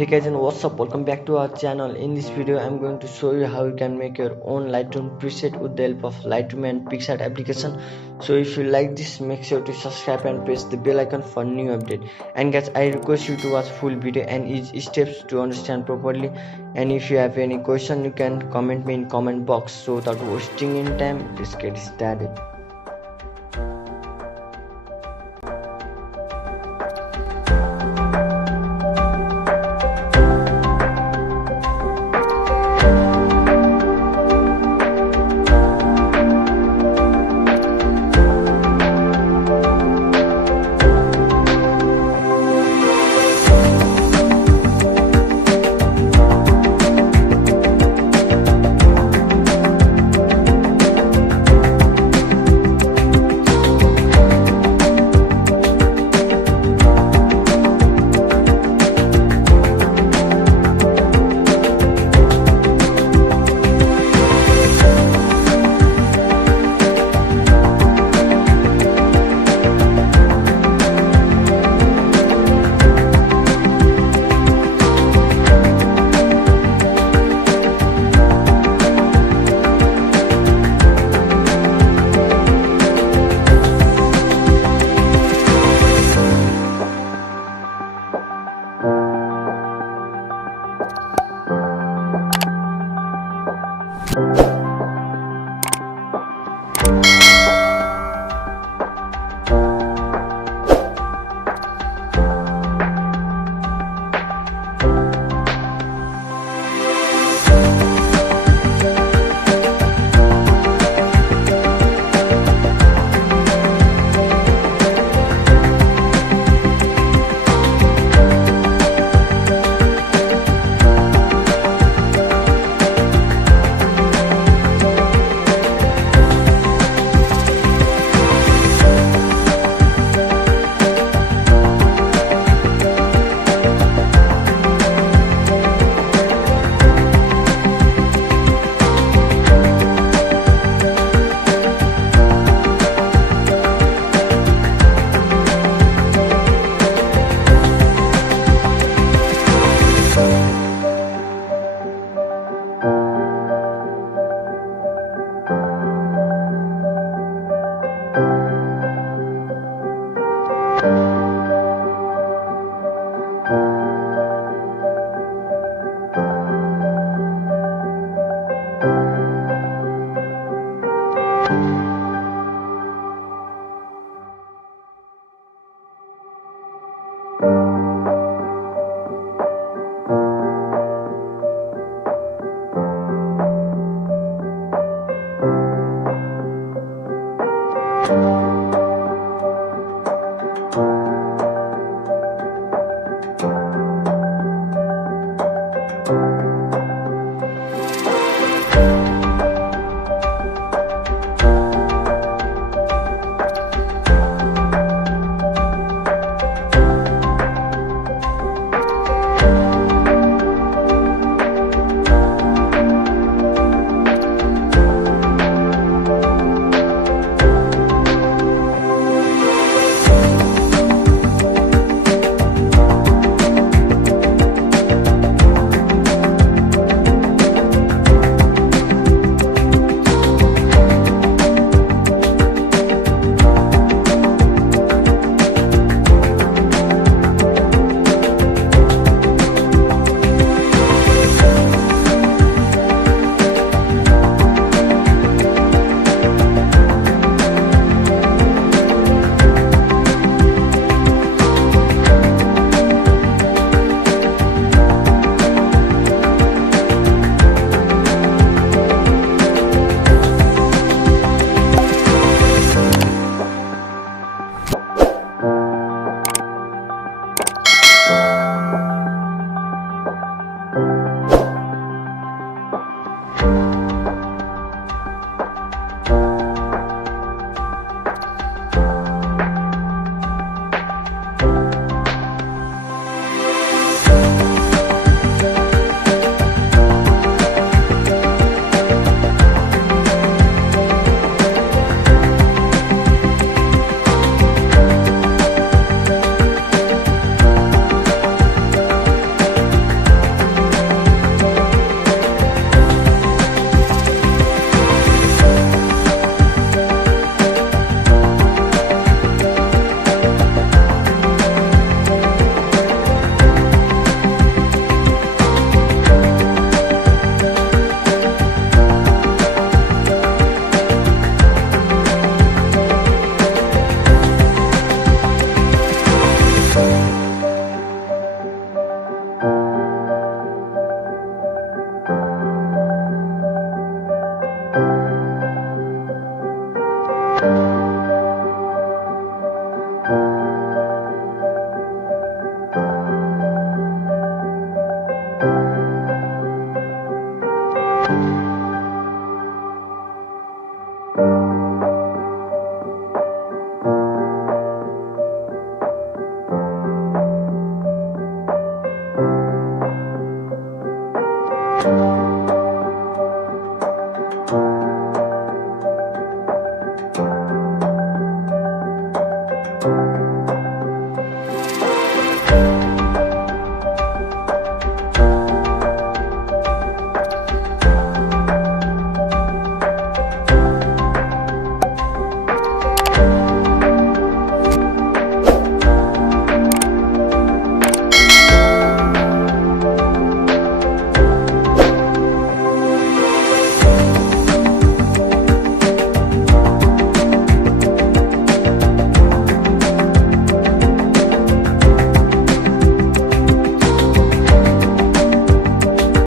Hey guys, and what's up, welcome back to our channel. In this video I'm going to show you how you can make your own Lightroom preset with the help of Lightroom and PicsArt application. So if you like this, make sure to subscribe and press the bell icon for new update. And guys, I request you to watch full video and each steps to understand properly. And if you have any question, you can comment me in comment box. So without wasting any time, let's get started.